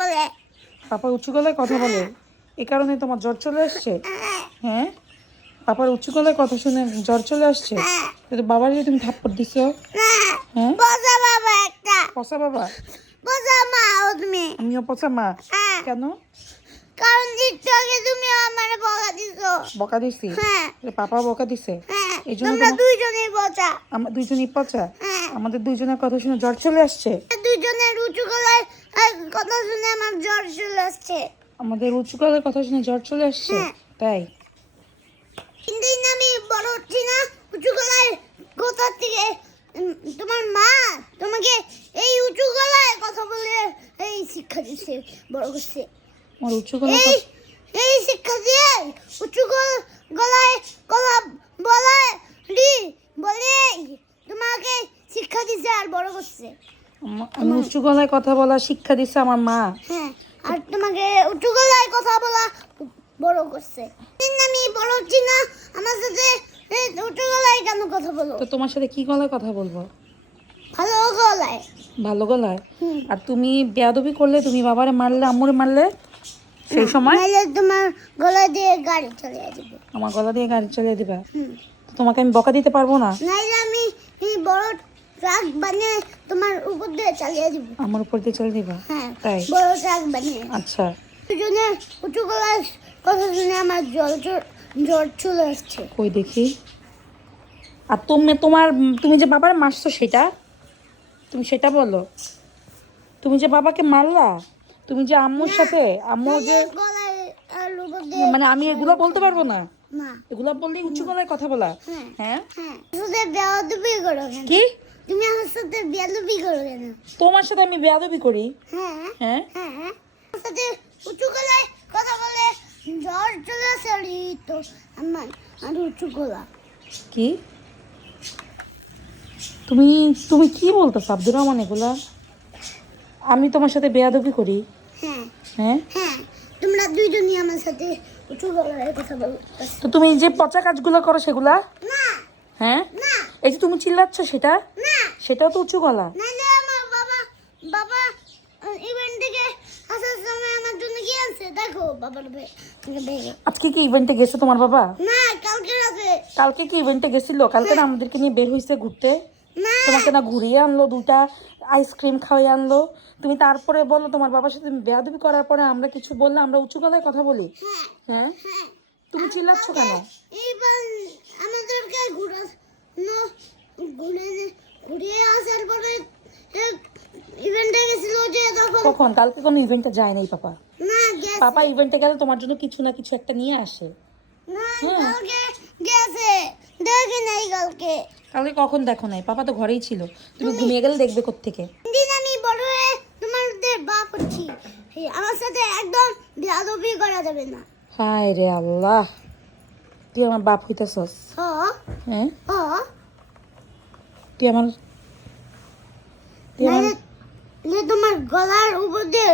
বলে। পাপা উঁচু গলায় কথা বলে, এই কারণে তোমার জ্বর চলে আসছে? হ্যাঁ, পাপার উঁচু গলায় কথা শুনে জ্বর চলে আসছে? কিন্তু বাবার যে তুমি থাপ্পড় দিছো। হ্যাঁ, পচা বাবা একটা। পচা বাবা? পচা মা তুমি। আমিও পচা মা? কেন? কারণ একটু আগে তুমি আমার বকা দিছো। বকা দিছি? পাপা বকা দিছে এই জন্য তোমরা দুইজনেই পচা। আমরা দুইজনই পচা? আমাদের দুইজনের কথা শুনে জ্বর চলে আসছে? দুইজনের উঁচু গলায় কথা শুনে আমার জ্বর চলে আসছে। আমাদের উঁচু গলায় কথা শুনে জ্বর চলে আসছে? তাই? কিন্তু আমি বড় হচ্ছি না উঁচু গলায় কথা থেকে। তোমার মা তোমাকে এই উঁচু গলায় কথা বলে এই শিক্ষা দিচ্ছে, বড় করছে। আমার উঁচু গলায় এই শিক্ষা দিয়ে উঁচু গলায় কথা বলে তোমাকে শিক্ষা দিচ্ছে আর বড় করছে। আমি উঁচু গলায় কথা বলা শিক্ষা দিচ্ছে আমার মা। হ্যাঁ, আর তোমাকে উঁচু গলায় কথা বলা বড় করছে। আমি বড় হচ্ছি না, আমার সাথে উঁচু গলায় কেন কথা বলো? তো তোমার সাথে কি গলায় কথা বলবো? ভালো গলায়। ভালো গলায়? আর তুমি বেয়াদবি করলে, তুমি বাবারে মারলে, আম্মুরে মারলে, সেই সময় নাইলে তোমার গলা দিয়ে গাড়ি চালিয়ে দিব। আমার গলা দিয়ে গাড়ি চালিয়ে দিবা? তো তোমাকে আমি বকা দিতে পারবো না? নাইলে আমি বড় ট্রাক বানিয়ে তোমার উপর দিয়ে চালিয়ে দিব। আমার উপর দিয়ে চলে দিবা? হ্যাঁ, তাই? বড় ট্রাক বানিয়ে। আচ্ছা। দুজনে উঁচু গলায় কথা শুনে আমার জ্বর চলে আসছে। কই দেখি। আর তুমি যে বাবার মারছো সেটা, তুমি সেটা বলো। তুমি যে বাবাকে মারলা, তুমি যে আম্মুর সাথে, আম্মু যে গলায় আর উপর দিয়ে। মানে আমি এগুলো বলতে পারবো না? না। এগুলো বললেই উঁচু গলায় কথা বলা? হ্যাঁ। শুধু বেয়াদবি করো কেন? কি? তুমি আমার সাথে বেয়াদবি করো কেন? তোমার সাথে আমি বেয়াদবি করি? হ্যাঁ হ্যাঁ। হ্যাঁ, আমার সাথে উঁচু গলায় কথা বলে জ্বর চলে আসে। আর এই তো আমার আর উঁচু গলা। কি? তুমি তুমি কি বলতেছো আব্দুর রহমান এগুলা? আমি তোমার সাথে বেয়াদবি করি? হ্যাঁ হ্যাঁ। হ্যাঁ, তোমরা দুইজনই আমার সাথে উঁচু গলায় কথা বলো। তো তুমি যে পচা কাজগুলো করো সেগুলা? না হ্যাঁ। না এই যে তুমি চিল্লাচ্ছ সেটা, না, সেটাও তো উঁচু গলা। নাইলে আমার বাবা ইভেন্ট থেকে আসার সময় আমার জন্য কি আনছে দেখো বাবার ব্যাগে। আজকে কি ইভেন্টে গেছে তোমার বাবা? না, কালকে আছে। কালকে কি ইভেন্টে গেছিল? কালকে না আমাদেরকে নিয়ে বের হইছে ঘুরতে, না, তোমাকে না ঘুরিয়ে আনলো, 2টা আইসক্রিম খাওয়াই আনলো। তুমি তারপরে বলো তোমার বাবার সাথে তুমি বেয়াদবি করার পরে আমরা কিছু বললে আমরা উঁচু গলায় কথা বলি? হ্যাঁ। হ্যাঁ, তুমি চিল্লাচ্ছ কেন? এইবার আমাদেরকে ঘুরিয়ে আসার পরে ইভেন্টে গেছিল যে তখন। কখন? কালকে কোনো ইভেন্টে যায় নাই পাপা। না গেছে। পাপা ইভেন্টে গেলে তোমার জন্য কিছু না কিছু একটা নিয়ে আসে। না, কালকে গেছে, দেখি নাই কালকে। কালকে কখন দেখো নাই? পাপা তো ঘরেই ছিল, তুমি ঘুমিয়ে গেলে দেখবে কোত্থেকে? দিন আমি বড় হয়ে তোমাদের বাপ হচ্ছি, আমার সাথে একদম বেয়াদবি করা যাবে না। হায় রে আল্লাহ, তুই আমার বাপ হইতেছস? হ্যাঁ, তুই আমার তোমার গলার উপর দিয়ে